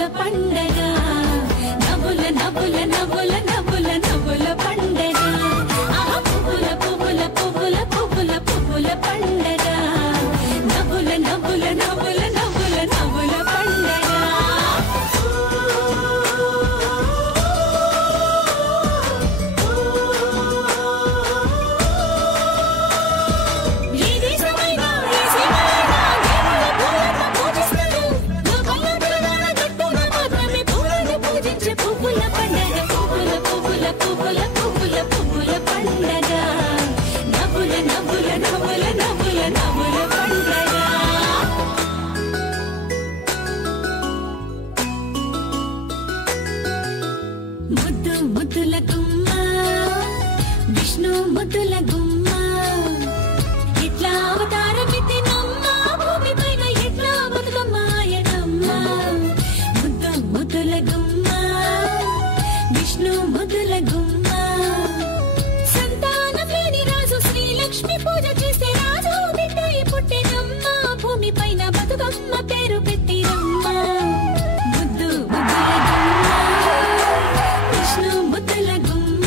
నవ్వుల పండగ నవ్వుల నవ్వుల నవ్వుల నవ్వుల నవ్వుల పండగ పువ్వుల పువ్వుల పువ్వుల పువ్వుల పువ్వుల పండగ నవ్వుల నవ్వుల నవ్వుల నవ్వుల నవ్వుల పండగ ముద్దు ముద్దుల గుమ్మ విష్ణు ముద్దుల గుమ్మ ఎట్లా అవతారమెత్తినమ్మ భూమి పైన ఎట్లా బతుకమ్మాయనమ్మ ముద్దు ముద్దుల గుమ్మ విష్ణు ముద్దుల గుమ్మ సంతానం లేని రాజు శ్రీలక్ష్మి పూజ చేస్తే రాజు బిడ్డయి పుట్టినమ్మ భూమి పైన బతుకమ్మ పేరు పెట్టిరమ్మ ముద్దు ముద్దుల గుమ్మ విష్ణు ముద్దుల గుమ్మ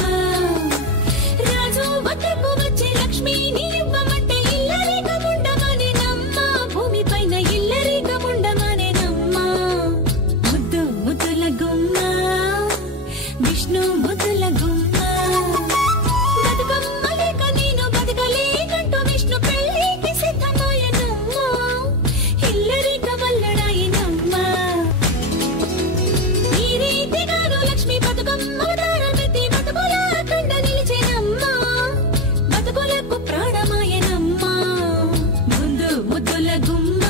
రాజు వద్దకు వచ్చే లక్ష్మిని ఇవ్వమంటే ఇల్లరిక ఉండమనేనమ్మ భూమి పైన ఇల్లరిక ఉండమనేనమ్మ ముద్దు ముద్దుల గుమ్మ విష్ణు ముద్దుల గుమ్మ బతుకమ్మ లేక నేను బతకలేకంటూ విష్ణు పెళ్ళికి సిద్ధమాయనమ్మ ఇల్లరిక వల్లడాయినమ్మ ఈ రీతిగాను లక్ష్మి బతుకమ్మ అవతారమెత్తి బతుకుల కండ నిలిచేనమ్మ బతుకులకు ప్రాణమాయనమ్మ ముందు ముద్దుల గుమ్మ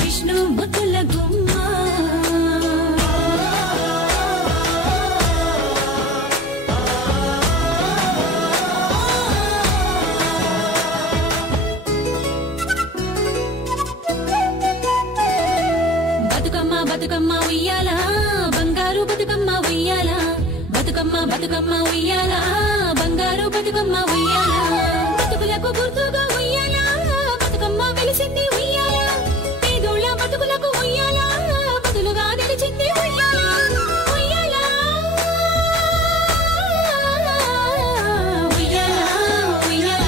విష్ణు ముద్దుల గుమ్మ బతుకమ్మ బతుకమ్మ ఉయ్యాల బంగారు బతుకమ్మ ఉయ్యాల బతుకమ్మ బతుకమ్మ ఉయ్యాల బంగారు బతుకమ్మ ఉయ్యాల బతుకులకు గుర్తుగా ఉయ్యాల బతుకమ్మ వెలిసింది ఉయ్యాల పేదోళ్ళ బతుకులకు ఉయ్యాల బతులుగా నిలిచింది ఉయ్యాల ఉయ్యాల ఉయ్యాల ఉయ్యాల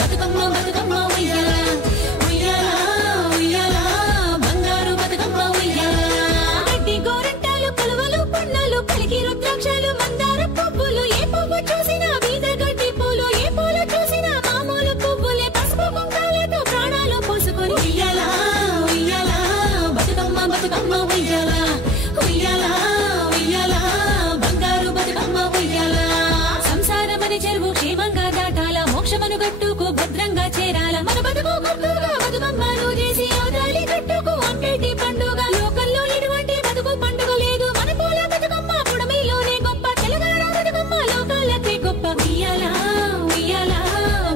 బతుకమ్మ బతుకమ్మ ఉయ్యాల ఉయ్యాల ఉయ్యాల బంగారు బతుకమ్మ ఉయ్యాల గడ్డి గోరంటాలు కలువలు పున్నాలు కలిగి రుద్రాక్షలు మందార పువ్వులు ఏ పువ్వు చూసినా బీద గడ్డి పూలు ఏ పూలు చూసినా మామూలు పువ్వులే పసుపు కుంకాలతో ప్రాణాలు పోసుకొని ఉయ్యాల ఉయ్యాల బతుకమ్మ బతుకమ్మ ఉయ్యాల ఉయ్యాల ఉయ్యాల బంగారు బతుకమ్మ ఉయ్యాల సంసారమని చెరువు క్షేమంగా దాటాల మోక్షమను గట్టుకు భద్రంగా చేరాల మన బతుకు గుర్తుగా బతుకమ్మను చేసి అవతాలి గట్టుకు అంటేటి పండుగ లోకల్లో ఎటువంటి బతుకు పండుగ లేదు మన పూల బతుకమ్మ పుడమిలోనే గొప్ప తెలంగాణ బతుకమ్మ లోకాలకే గొప్ప ఉయ్యాల ఉయ్యాల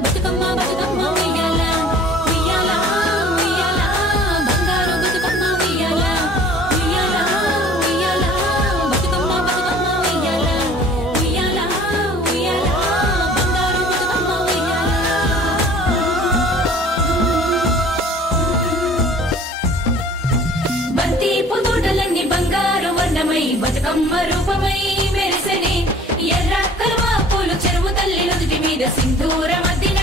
బతుకమ్మ బతుకమ్మ ఉయ్యాల ఉయ్యాల ఉయ్యాల బంగారు బతుకమ్మ ఉయ్యాల ఉయ్యాల ఉయ్యాల బతుకమ్మ బతుకమ్మ ఉయ్యాల ఉయ్యాల ఉయ్యాల బంగారు బతుకమ్మ ఉయ్యాల బంతి పుతోటలన్నీ బంగారు వర్ణమై బతుకమ్మ రూపమై మెరిసెనే ఎర్ర కలువ పూలు చెరువు తల్లి నుదుటి మీద సింధూర మధ్యన